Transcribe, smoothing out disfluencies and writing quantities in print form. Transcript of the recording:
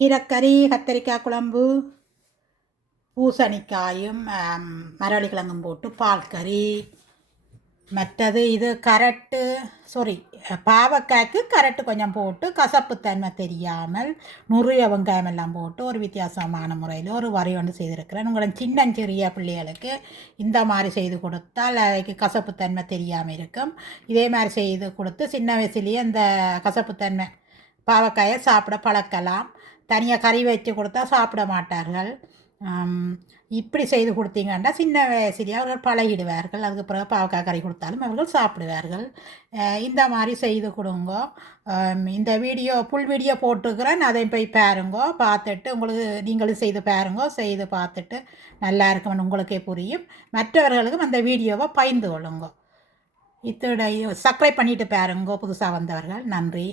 கீரைக்கறி, கத்தரிக்காய் குழம்பு, பூசணிக்காயும் மரவள்ளி கிழங்கும் போட்டு பால் கறி. மற்றது இது கரட்டு, சாரி, பாவக்காய்க்கு கரட்டு கொஞ்சம் போட்டு கசப்புத்தன்மை தெரியாமல் நுறிய வெங்காயம் எல்லாம் போட்டு ஒரு வித்தியாசமான முறையில் ஒரு வரி ஒன்று செய்திருக்கிறேன். உங்களை சின்னஞ்சிறிய பிள்ளைகளுக்கு இந்த மாதிரி செய்து கொடுத்தால் அதுக்கு கசப்புத்தன்மை தெரியாமல் இருக்கும். இதே மாதிரி செய்து கொடுத்து சின்ன வயசுலேயே அந்த கசப்புத்தன்மை பாவக்காயை சாப்பிட பழக்கலாம். தனியாக கறி வச்சு கொடுத்தா சாப்பிட மாட்டார்கள். இப்படி செய்து கொடுத்தீங்கன்னா சின்ன வயசுலேயே அவர்கள் பழகிடுவார்கள். அதுக்கு பிறகு பாவக்காய் கறி கொடுத்தாலும் அவர்கள் சாப்பிடுவார்கள். இந்த மாதிரி செய்து கொடுங்க. இந்த வீடியோ ஃபுல் வீடியோ போட்டுக்கிறேன், அதை போய் பாருங்கோ. பார்த்துட்டு உங்களுக்கு நீங்களும் செய்து பாருங்கோ. செய்து பார்த்துட்டு நல்லா இருக்கும்னு உங்களுக்கே புரியும். மற்றவர்களுக்கும் அந்த வீடியோவை பகிர்ந்து கொள்ளுங்க. இத்தோட சப்ஸ்கிரைப் பண்ணிட்டு பாருங்கோ புதுசாக வந்தவர்கள். நன்றி.